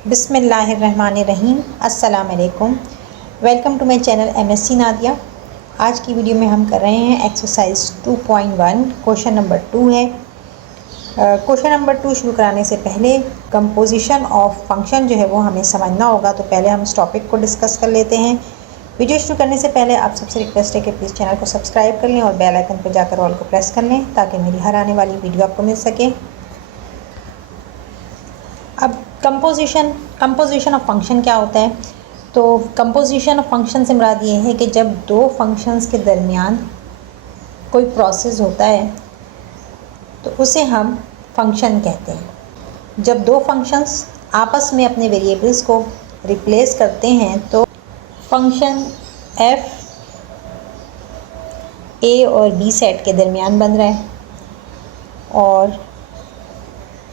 बिस्मिल्लाहिर्रहमानिर्रहीम। अस्सलाम वालेकुम। Welcome to my channel MSc Nadia. आज की वीडियो में हम कर रहे हैं एक्सरसाइज 2.1 क्वेश्चन नंबर 2 है। क्वेश्चन नंबर 2 शुरू कराने से पहले कंपोजिशन ऑफ फंक्शन जो है वो हमें समझना होगा, तो पहले हम इस टॉपिक को डिस्कस कर लेते हैं। वीडियो शुरू करने से पहले आप सबसे रिक्वेस्ट है कि प्लीज़ चैनल को सब्सक्राइब कर लें और बेल आइकन पर जाकर ऑल को प्रेस कर लें ताकि मेरी हर आने वाली वीडियो आपको मिल सके। अब कंपोजिशन ऑफ फंक्शन क्या होता है? तो कंपोजिशन ऑफ फंक्शन से मुराद ये है कि जब दो फंक्शंस के दरमियान कोई प्रोसेस होता है तो उसे हम फंक्शन कहते हैं। जब दो फंक्शंस आपस में अपने वेरिएबल्स को रिप्लेस करते हैं तो फंक्शन एफ ए और बी सेट के दरमियान बन रहा है और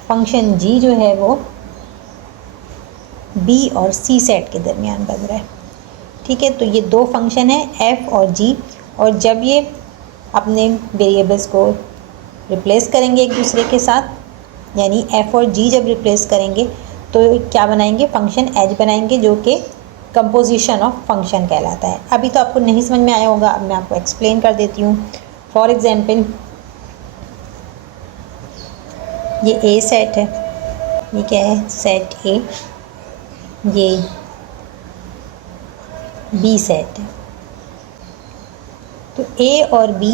फंक्शन जी जो है वो बी और सी सेट के दरमियान बन रहा है। ठीक है, तो ये दो फंक्शन है एफ और जी, और जब ये अपने वेरिएबल्स को रिप्लेस करेंगे एक दूसरे के साथ, यानी एफ और जी जब रिप्लेस करेंगे तो क्या बनाएंगे? फंक्शन एच बनाएंगे, जो कि कंपोजिशन ऑफ फंक्शन कहलाता है। अभी तो आपको नहीं समझ में आया होगा, अब मैं आपको एक्सप्लेन कर देती हूँ। फॉर एग्जांपल ये ए सेट है, ये क्या है? सेट ए। ये बी सेट है। तो ए और बी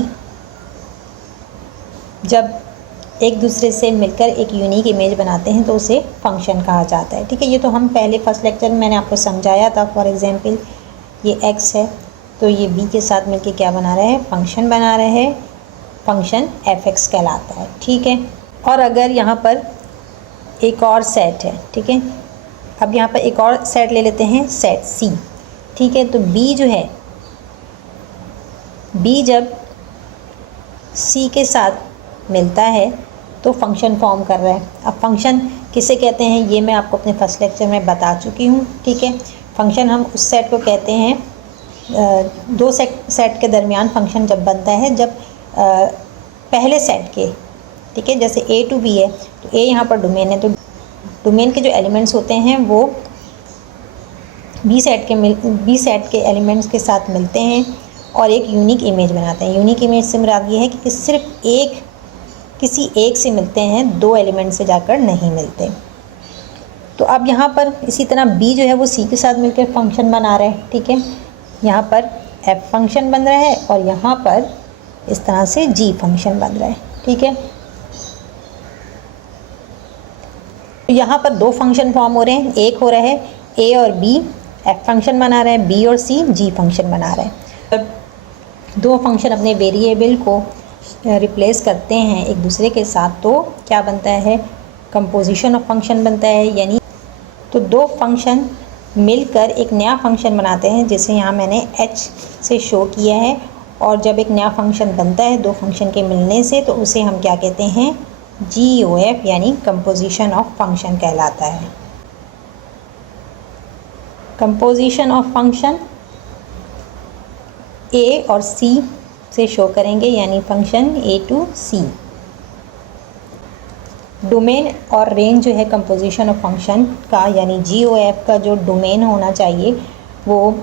जब एक दूसरे से मिलकर एक यूनिक इमेज बनाते हैं तो उसे फंक्शन कहा जाता है। ठीक है, ये तो हम पहले फर्स्ट लेक्चर में मैंने आपको समझाया था। फॉर एग्जांपल ये एक्स है, तो ये बी के साथ मिलकर क्या बना रहा है? फंक्शन बना रहा है। फंक्शन एफ एक्स कहलाता है। ठीक है, और अगर यहाँ पर एक और सेट है, ठीक है, अब यहाँ पर एक और सेट ले लेते हैं, सेट सी। ठीक है, तो बी जो है, बी जब सी के साथ मिलता है तो फंक्शन फॉर्म कर रहा है। अब फंक्शन किसे कहते हैं ये मैं आपको अपने फर्स्ट लेक्चर में बता चुकी हूँ। ठीक है, फंक्शन हम उस सेट को कहते हैं, दो सेट के दरमियान फंक्शन जब बनता है जब पहले सेट के, ठीक है, जैसे ए टू बी है, तो ए यहाँ पर डोमेन है, तो डोमेन के जो एलिमेंट्स होते हैं वो बी सेट के एलिमेंट्स के साथ मिलते हैं और एक यूनिक इमेज बनाते हैं। यूनिक इमेज से मुराद ये है कि सिर्फ किसी एक से मिलते हैं, दो एलिमेंट से जाकर नहीं मिलते। तो अब यहाँ पर इसी तरह बी जो है वो सी के साथ मिलकर फंक्शन बना रहा है। ठीक है, यहाँ पर एफ फंक्शन बन रहा है और यहाँ पर इस तरह से जी फंक्शन बन रहा है। ठीक है, तो यहाँ पर दो फंक्शन फॉर्म हो रहे हैं। एक हो रहा है ए और बी एफ फंक्शन बना रहे हैं, बी और सी जी फंक्शन बना रहे हैं। दो फंक्शन अपने वेरिएबल को रिप्लेस करते हैं एक दूसरे के साथ तो क्या बनता है? कंपोजिशन ऑफ फंक्शन बनता है। यानी तो दो फंक्शन मिलकर एक नया फंक्शन बनाते हैं, जिसे यहाँ मैंने एच से शो किया है। और जब एक नया फंक्शन बनता है दो फंक्शन के मिलने से, तो उसे हम क्या कहते हैं? GOF, यानी कंपोजिशन ऑफ फंक्शन कहलाता है। कंपोजिशन ऑफ फंक्शन ए और सी से शो करेंगे, यानी function A to C. Domain और रेंज जो है कंपोजिशन ऑफ फंक्शन का, यानी GOF का जो डोमेन होना चाहिए वो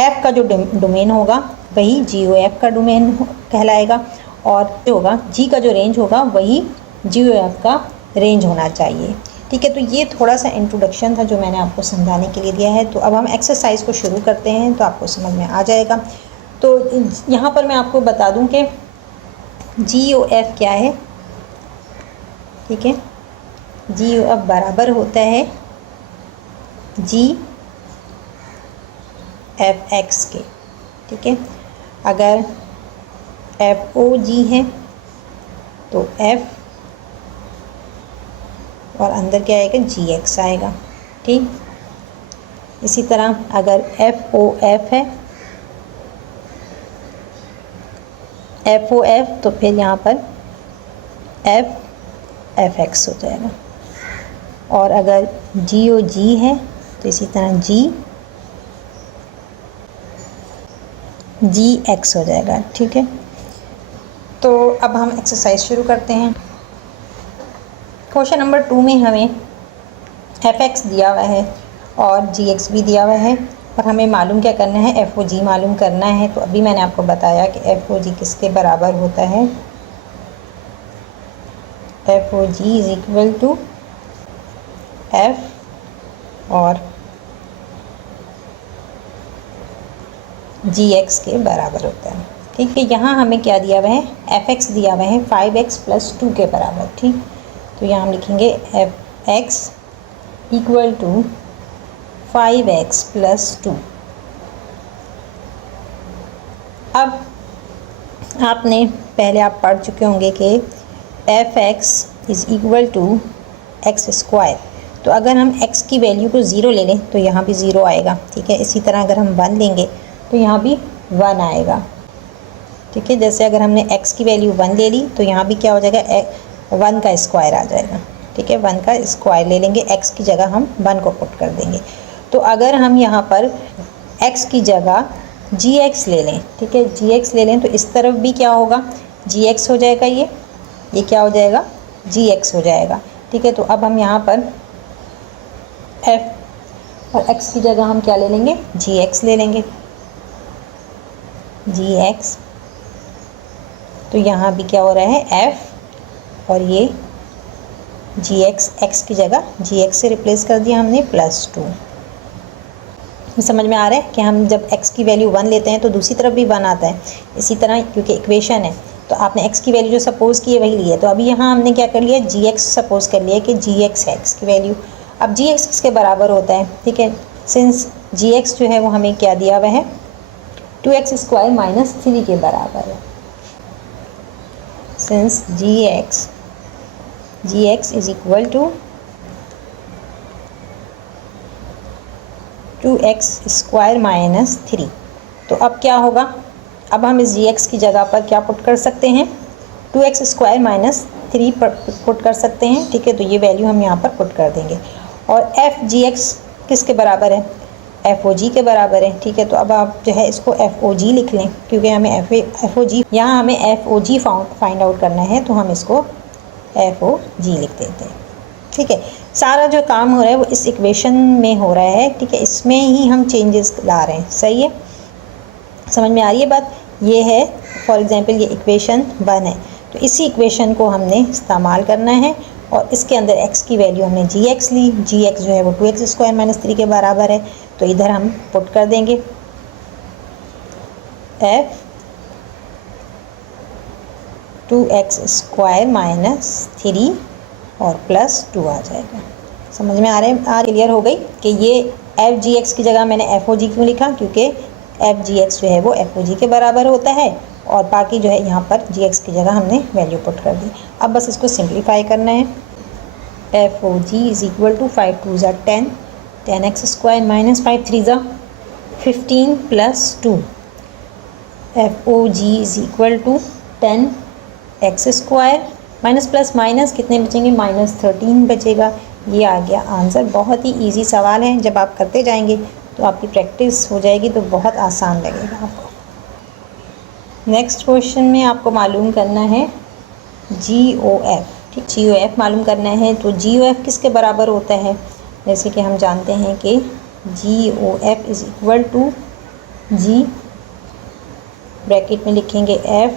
F का जो डोमेन होगा वही GOF का डोमेन कहलाएगा, और जो होगा G का जो रेंज होगा वही GOF का रेंज होना चाहिए। ठीक है, तो ये थोड़ा सा इंट्रोडक्शन था जो मैंने आपको समझाने के लिए दिया है। तो अब हम एक्सरसाइज को शुरू करते हैं तो आपको समझ में आ जाएगा। तो यहाँ पर मैं आपको बता दूँ कि GOF क्या है। ठीक है, GOF बराबर होता है GFX के। ठीक है, अगर FOG है तो F और अंदर क्या आएगा? GX आएगा। ठीक, इसी तरह अगर FOF है, FOF तो फिर यहाँ पर FFX हो जाएगा। और अगर GOG है तो इसी तरह GX हो जाएगा। ठीक है, तो अब हम एक्सरसाइज शुरू करते हैं। क्वेश्चन नंबर 2 में हमें एफ एक्स दिया हुआ है और जी एक्स भी दिया हुआ है, और हमें मालूम क्या करना है, एफ ओ जी मालूम करना है। तो अभी मैंने आपको बताया कि एफ ओ जी किसके बराबर होता है, F O G is equal to F और जी एक्स के बराबर होता है। ठीक है, यहाँ हमें क्या दिया हुआ है, एफ एक्स दिया हुआ है 5x + 2 के बराबर। ठीक, तो यहाँ हम लिखेंगे F x equal to 5x + 2। अब आपने पहले आप पढ़ चुके होंगे कि F X is equal to X square. तो अगर हम x की वैल्यू को 0 ले लें तो यहाँ भी 0 आएगा। ठीक है, इसी तरह अगर हम 1 लेंगे तो यहाँ भी 1 आएगा। ठीक है, जैसे अगर हमने x की वैल्यू 1 ले ली तो यहाँ भी क्या हो जाएगा, 1 का स्क्वायर आ जाएगा। ठीक है, 1 का स्क्वायर ले लेंगे, x की जगह हम 1 को पुट कर देंगे। तो अगर हम यहाँ पर x की जगह gx ले लें, ठीक है, gx ले लें तो इस तरफ भी क्या होगा, gx हो जाएगा, ये क्या हो जाएगा, gx हो जाएगा। ठीक है, तो अब हम यहाँ पर f और x की जगह हम क्या ले लेंगे, gx ले लेंगे, gx। तो यहाँ भी क्या हो रहा है, f और ये gx, x की जगह gx से रिप्लेस कर दिया हमने +2। समझ में आ रहा है कि हम जब x की वैल्यू 1 लेते हैं तो दूसरी तरफ भी 1 आता है। इसी तरह क्योंकि इक्वेशन है तो आपने x की वैल्यू जो सपोज़ की है वही ली है। तो अभी यहाँ हमने क्या कर लिया, gx सपोज़ कर लिया कि gx है x की वैल्यू। अब gx किसके बराबर होता है, ठीक है, सिंस gx जो है वो हमें क्या दिया हुआ है, 2x² - 3 के बराबर है। Since gx is equal to 2x² - 3। तो अब क्या होगा, अब हम इस gx की जगह पर क्या पुट कर सकते हैं, 2x² - 3 पुट कर सकते हैं। ठीक है, तो ये वैल्यू हम यहाँ पर पुट कर देंगे। और एफ जी एक्स किसके बराबर है, एफ ओ जी के बराबर है। ठीक है, तो अब आप जो है इसको एफ ओ जी लिख लें, क्योंकि हमें एफ ओ जी, यहाँ हमें एफ ओ जी फाइंड आउट करना है, तो हम इसको एफ ओ जी लिख देते हैं। ठीक है, सारा जो काम हो रहा है वो इस इक्वेशन में हो रहा है। ठीक है, इसमें ही हम चेंजेस ला रहे हैं। सही है, समझ में आ रही है बात। ये है फॉर एग्जांपल ये इक्वेशन 1 है, तो इसी इक्वेशन को हमने इस्तेमाल करना है और इसके अंदर x की वैल्यू हमने gx ली। gx जो है वो 2x² - 3 के बराबर है, तो इधर हम पुट कर देंगे f 2x² - 3 और +2 आ जाएगा। समझ में आ रहा है, आज क्लियर हो गई कि ये एफ जी एक्स की जगह मैंने एफ ओ जी क्यों लिखा, क्योंकि एफ जी एक्स जो है वो एफ ओ जी के बराबर होता है और बाकी जो है यहाँ पर जी एक्स की जगह हमने वैल्यू पुट कर दी। अब बस इसको सिंप्लीफाई करना है। F O G is equal to 5 2 ज़ा 10, 10x² - 5 3 ज़ा 15 +2। F O G is equal to 10x² minus plus minus कितने बचेंगे, -13 बचेगा। ये आ गया आंसर। बहुत ही इजी सवाल है, जब आप करते जाएंगे तो आपकी प्रैक्टिस हो जाएगी तो बहुत आसान लगेगा आपको। नेक्स्ट क्वेश्चन में आपको मालूम करना है GOF। ठीक, GOF मालूम करना है। तो GOF किसके बराबर होता है, जैसे कि हम जानते हैं कि GOF is equal to G, bracket में लिखेंगे एफ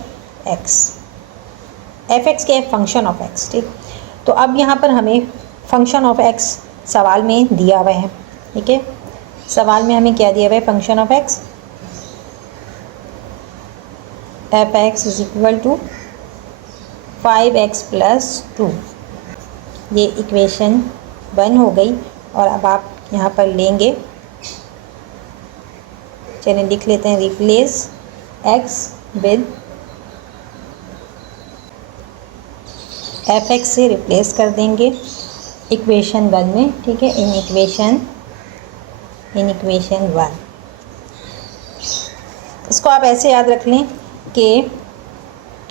एक्स के फंक्शन ऑफ एक्स। ठीक, तो अब यहाँ पर हमें फंक्शन ऑफ एक्स सवाल में दिया हुआ है। ठीक है, सवाल में हमें क्या दिया हुआ है, function of X F X is equal to 5x + 2। ये इक्वेशन 1 हो गई। और अब आप यहाँ पर लेंगे, चलिए लिख लेते हैं, replace x with F x से रिप्लेस कर देंगे इक्वेशन 1 में। ठीक है, इन इक्वेशन 1 इसको आप ऐसे याद रख लें कि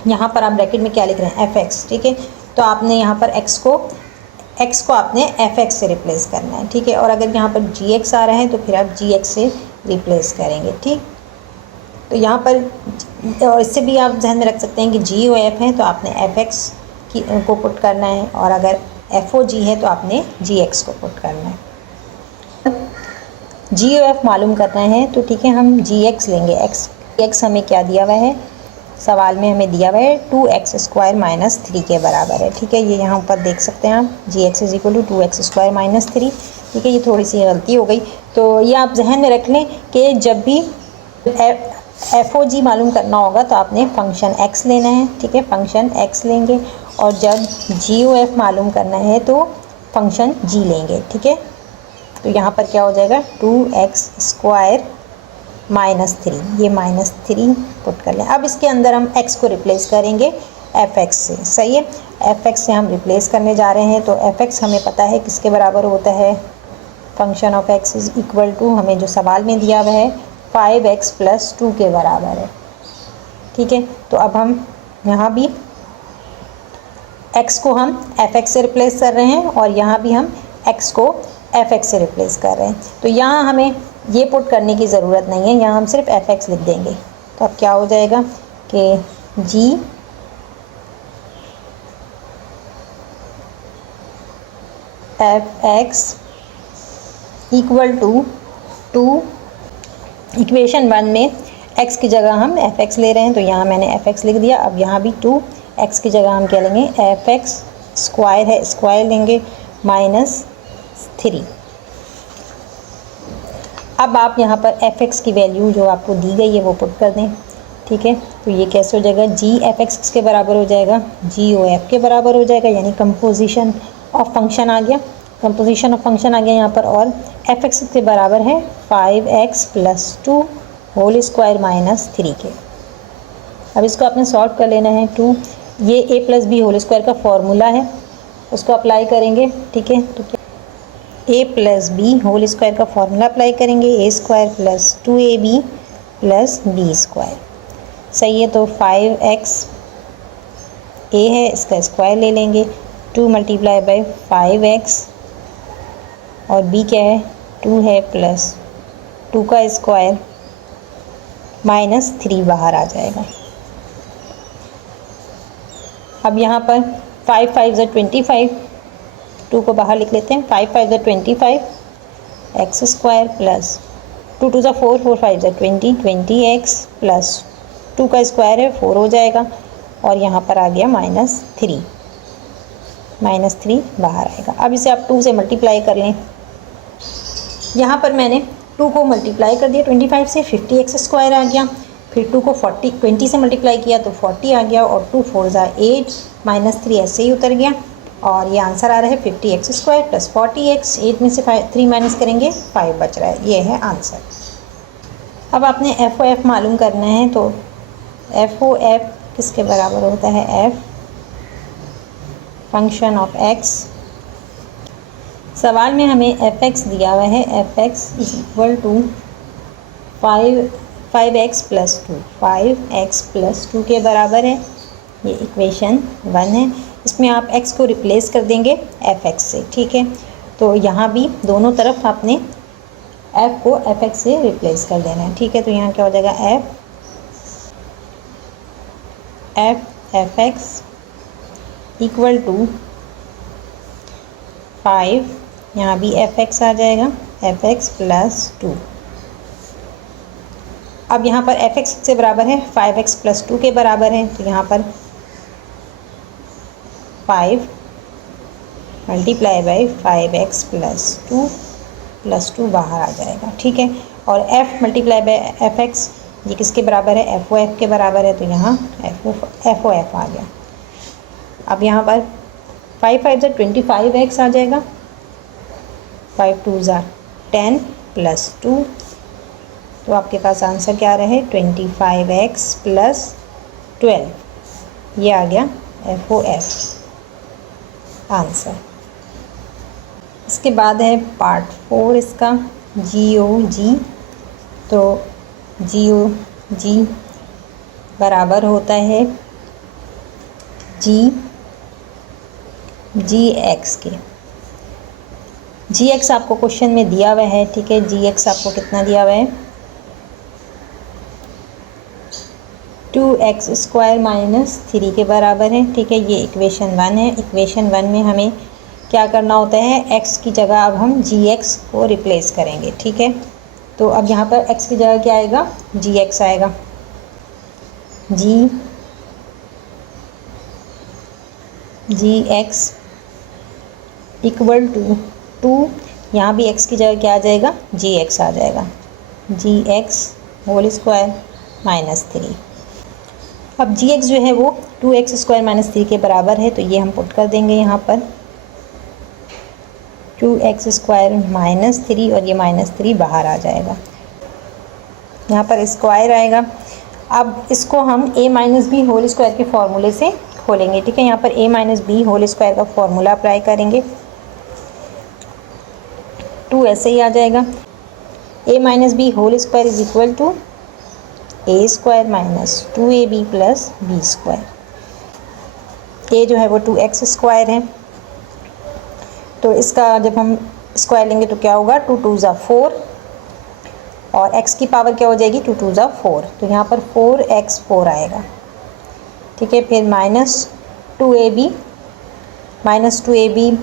यहाँ पर आप ब्रैकेट में क्या लिख रहे हैं, एफ एक्स। ठीक है, तो आपने यहाँ पर x को आपने एफ एक्स से रिप्लेस करना है। ठीक है, और अगर यहाँ पर जी एक्स आ रहा है तो फिर आप जी एक्स से रिप्लेस करेंगे। ठीक, तो यहाँ पर और इससे भी आप ध्यान में रख सकते हैं कि जी ओ एफ है तो आपने एफ एक्स को पुट करना है, और अगर एफ ओ जी है तो आपने जी एक्स को पुट करना है। जी ओ एफ मालूम करना है तो ठीक है, हम जी एक्स लेंगे। एक्स हमें क्या दिया हुआ है, सवाल में हमें दिया हुआ है 2x² माइनस 3 के बराबर है। ठीक है, ये यहाँ ऊपर देख सकते हैं आप, G x is equal to 2x² minus 3। ठीक है, ये थोड़ी सी गलती हो गई, तो ये आप जहन में रख लें कि जब भी एफ ओ जी मालूम करना होगा तो आपने फंक्शन x लेना है। ठीक है, फंक्शन x लेंगे, और जब जी ओ एफ मालूम करना है तो फंक्शन g लेंगे। ठीक है, तो यहाँ पर क्या हो जाएगा, 2x² माइनस 3, ये माइनस 3 पुट कर लें। अब इसके अंदर हम x को रिप्लेस करेंगे fx से। सही है, fx से हम रिप्लेस करने जा रहे हैं, तो fx हमें पता है किसके बराबर होता है, function of x is equal to, हमें जो सवाल में दिया हुआ है 5x + 2 के बराबर है। ठीक है, तो अब हम यहाँ भी x को हम fx से रिप्लेस कर रहे हैं, और यहाँ भी हम x को fx से रिप्लेस कर रहे हैं। तो यहाँ हमें ये पुट करने की ज़रूरत नहीं है, यहाँ हम सिर्फ fx लिख देंगे। तो अब क्या हो जाएगा कि g fx equal to equation 1 में x की जगह हम fx ले रहे हैं, तो यहाँ मैंने fx लिख दिया। अब यहाँ भी 2x की जगह हम क्या लेंगे, fx² है, स्क्वायर लेंगे माइनस 3। अब आप यहाँ पर fx की वैल्यू जो आपको दी गई है वो पुट कर दें। ठीक है, तो ये कैसे हो जाएगा, g fx के बराबर हो जाएगा, g ओ एफ के बराबर हो जाएगा, यानी कंपोजिशन ऑफ फंक्शन आ गया, कंपोजिशन ऑफ फंक्शन आ गया यहाँ पर, और fx के बराबर है 5x + 2 होल स्क्वायर माइनस 3 के। अब इसको आपने सॉल्व कर लेना है। 2, ये a + b होल स्क्वायर का फॉर्मूला है, उसको अप्लाई करेंगे। ठीक है, तो a + b होल स्क्वायर का फॉर्मूला अप्लाई करेंगे, a² + 2ab + b²। सही है, तो 5x a है, इसका स्क्वायर ले लेंगे, 2 × 5x, और b क्या है, 2 है, प्लस 2 का स्क्वायर माइनस 3 बाहर आ जाएगा। अब यहाँ पर 5 5 = 25, 2 को बाहर लिख लेते हैं, 5 5 = 25, x² प्लस 2 2 = 4, 4 5 = 20, 20x प्लस 2 का स्क्वायर है 4 हो जाएगा, और यहाँ पर आ गया -3, -3 बाहर आएगा। अब इसे आप 2 से मल्टीप्लाई कर लें। यहाँ पर मैंने 2 को मल्टीप्लाई कर दिया 25 से, 50x² आ गया, फिर 2 को 20 से मल्टीप्लाई किया तो 40 आ गया, और 2 4 = 8, -3 ऐसे ही उतर गया, और ये आंसर आ रहा है 50x² + 40x। 8 में से 3 माइनस करेंगे 5 बच रहा है, ये है आंसर। अब आपने एफ ओ एफ मालूम करना है, तो एफ ओ एफ किसके बराबर होता है, f फंक्शन ऑफ x। सवाल में हमें fx दिया हुआ है, fx is equal to 5x + 2, 5x + 2 के बराबर है, ये इक्वेशन 1 है। इसमें आप x को रिप्लेस कर देंगे fx से। ठीक है, तो यहाँ भी दोनों तरफ आपने f को fx से रिप्लेस कर देना है। ठीक है, तो यहाँ क्या हो जाएगा, fx इक्वल टू 5, यहाँ भी fx आ जाएगा, fx + 2। अब यहाँ पर fx से बराबर है 5x + 2 के बराबर है, तो यहाँ पर 5 × 5x + 2 + 2 बाहर आ जाएगा। ठीक है, और f × fx ये किसके बराबर है, एफ ओ एफ के बराबर है, तो यहाँ एफ ओ एफ आ गया। अब यहाँ पर 5 5 = 25x आ जाएगा, 5 2 = 10 + 2, तो आपके पास आंसर क्या रहे, 25x + 12, ये आ गया एफ ओ एफ आंसर। इसके बाद है पार्ट 4 इसका, जी ओ जी। तो जी ओ जी बराबर होता है जी एक्स के। जी एक्स आपको क्वेश्चन में दिया हुआ है। ठीक है, जी एक्स आपको कितना दिया हुआ है, 2x² - 3 के बराबर है। ठीक है, ये इक्वेशन 1 है। इक्वेशन 1 में हमें क्या करना होता है, x की जगह अब हम gx को रिप्लेस करेंगे, ठीक है। तो अब यहाँ पर x की जगह क्या आएगा, gx आएगा, gx इक्वल टू यहाँ भी x की जगह क्या आ जाएगा, gx आ जाएगा, gx होल स्क्वायर माइनस 3। अब gx जो है वो 2x स्क्वायर माइनस 3 के बराबर है, तो ये हम पुट कर देंगे यहाँ पर 2x स्क्वायर माइनस 3 और ये माइनस 3 बाहर आ जाएगा, यहाँ पर स्क्वायर आएगा। अब इसको हम a minus B whole square के फॉर्मूले से खोलेंगे, ठीक है। यहाँ पर a minus B whole square का फॉर्मूला अप्लाई करेंगे, 2 ऐसे ही आ जाएगा, a minus B whole square is equal to a square minus 2ab plus B square. a जो है वो 2x स्क्वायर है, तो इसका जब हम स्क्वायर लेंगे तो क्या होगा, 2 2 ज़ा 4 और x की पावर क्या हो जाएगी, 2 2 ज़ा 4, तो यहाँ पर 4x4 आएगा, ठीक है। फिर माइनस 2ab, माइनस 2ab,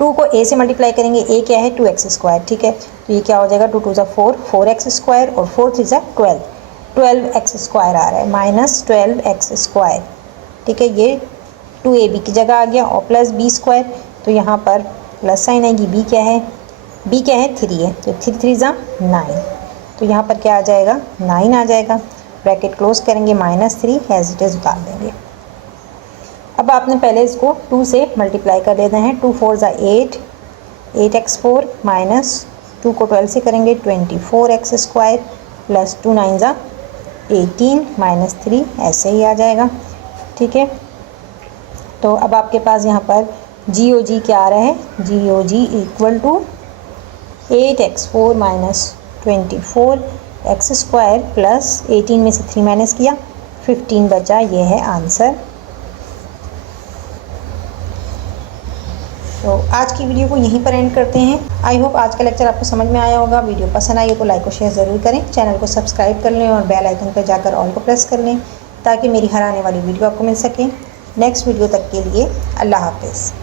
2 को a से मल्टीप्लाई करेंगे, a क्या है 2x स्क्वायर, ठीक है। तो ये क्या हो जाएगा, 2 2 ज़ा 4, 4x स्क्वायर और 4 3 ज़ा 12, 12x स्क्वायर आ रहा है, माइनस 12x स्क्वायर, ठीक है। ये 2ab की जगह आ गया और प्लस बी स्क्वायर, तो यहाँ पर प्लस साइन आएगी, b क्या है, 3 है, तो 3 3 ज़ा 9, तो यहाँ पर क्या आ जाएगा, 9 आ जाएगा। ब्रैकेट क्लोज करेंगे, माइनस 3 एज इट इज़ उतार देंगे। अब आपने पहले इसको 2 से मल्टीप्लाई कर देना है, 2 4 ज़ा 8, 8x4 माइनस 2 को 12 से करेंगे 24x स्क्वायर प्लस 2 9 ज़ा 18 माइनस 3 ऐसे ही आ जाएगा, ठीक है। तो अब आपके पास यहाँ पर GOG क्या आ रहा है, GOG equal to 8x4 minus 24x square plus 18 में से 3 माइनस किया 15 बचा, ये है आंसर। तो आज की वीडियो को यहीं पर एंड करते हैं। आई होप आज का लेक्चर आपको समझ में आया होगा। वीडियो पसंद आई हो तो लाइक और शेयर ज़रूर करें, चैनल को सब्सक्राइब कर लें और बेल आइकन पर जाकर ऑल को प्रेस कर लें ताकि मेरी हर आने वाली वीडियो आपको मिल सके। नेक्स्ट वीडियो तक के लिए अल्लाह हाफिज़।